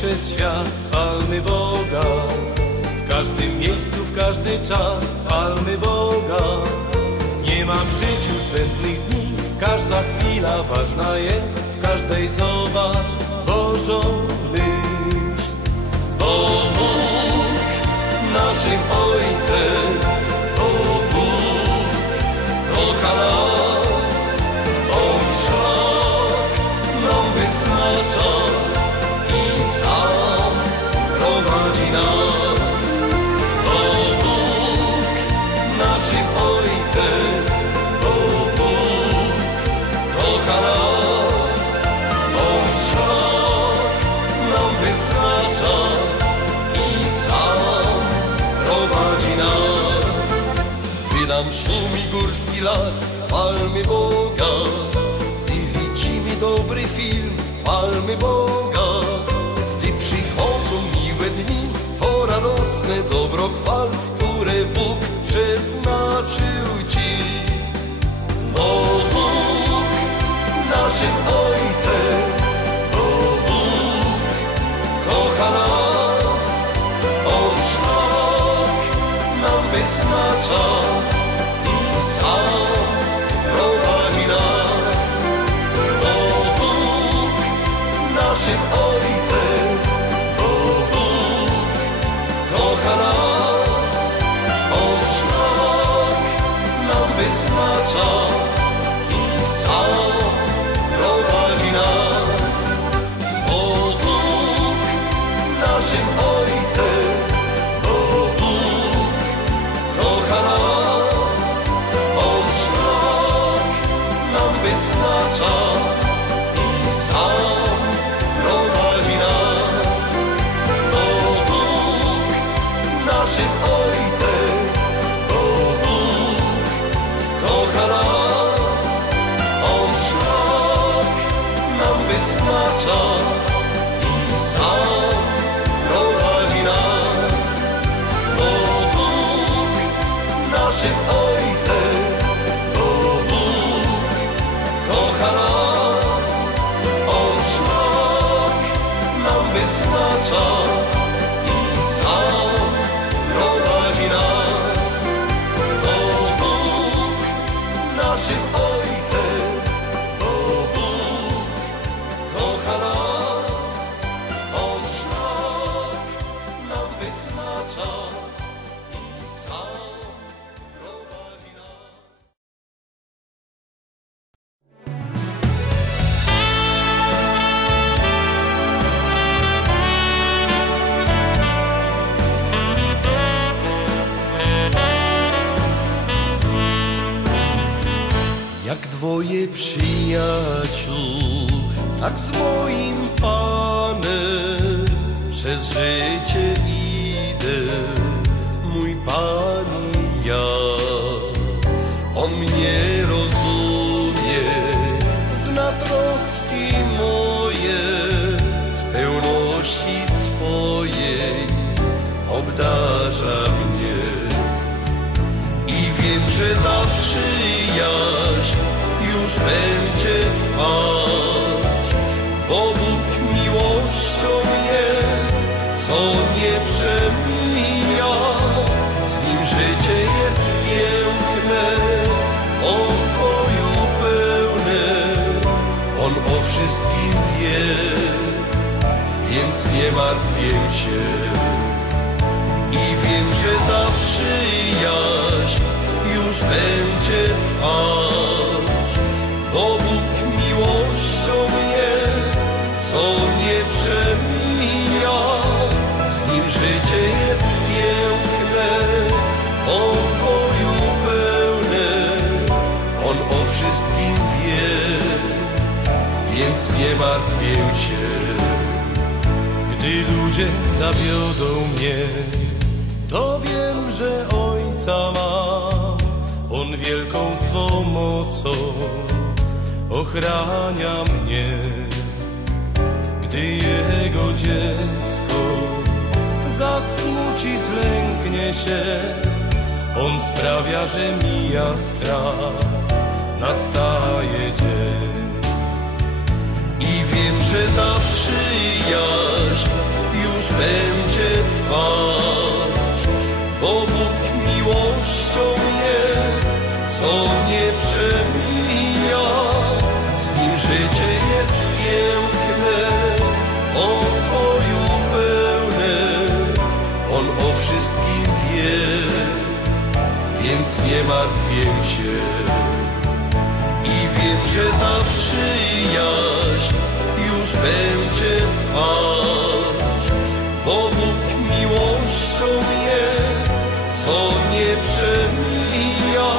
przez świat, chwalmy Boga. W każdym miejscu, w każdy czas, chwalmy Boga. Nie ma w życiu zbędnych dni, każda chwila ważna jest, w każdej zobacz Bożą myśl. Nam szumi górski las, chwalmy Boga. Gdy widzimy dobry film, chwalmy Boga. Gdy przychodzą miłe dni, to radosne dobro chwal, które Bóg przeznaczył Ci. Bo Bóg naszym Ojcem, i sam prowadzi nas. Bo Bóg naszym Ojcem, bo Bóg kocha nas. On szlak nam wyznacza i sam prowadzi nas. Bo Bóg naszym Ojcem, przyjaciół, tak z moim Panem przez życie idę, mój Pan i ja. On mnie rozumie, zna troski moje, z pełności swojej obdarza mnie. I wiem, że ta wszystkim wie, więc nie martwię się. I wiem, że ta przyjaźń już będzie trwać, więc nie martwię się. Gdy ludzie zawiodą mnie, to wiem, że Ojca mam. On wielką swą mocą ochrania mnie. Gdy Jego dziecko zasmuci, zlęknie się, On sprawia, że mija strach, nastaje dzień. Więc nie martwię się. I wiem, że ta przyjaźń już będzie trwać, bo Bóg miłością jest, co nie przemija.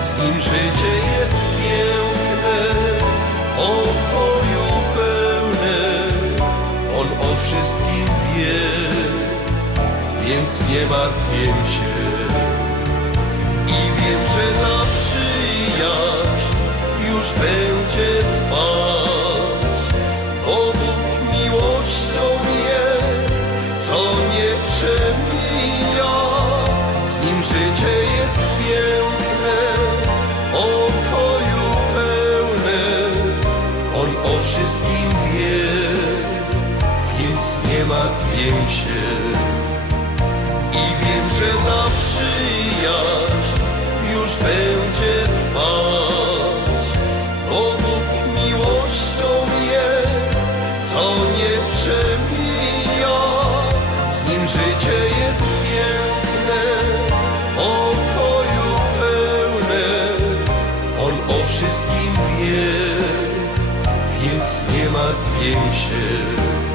Z Nim życie jest piękne, pokoju pełne, On o wszystkim wie, więc nie martwię się. I wiem, że ta przyjaźń już będzie trwać, bo Bóg miłością jest, co nie przemija. Z Nim życie jest piękne, pokoju pełne, On o wszystkim wie, więc nie martwię się. I wiem, że ta przyjaźń już będzie trwać, bo Bóg miłością jest, co nie przemija. Z Nim życie jest piękne, pokoju pełne, On o wszystkim wie, więc nie martwię się.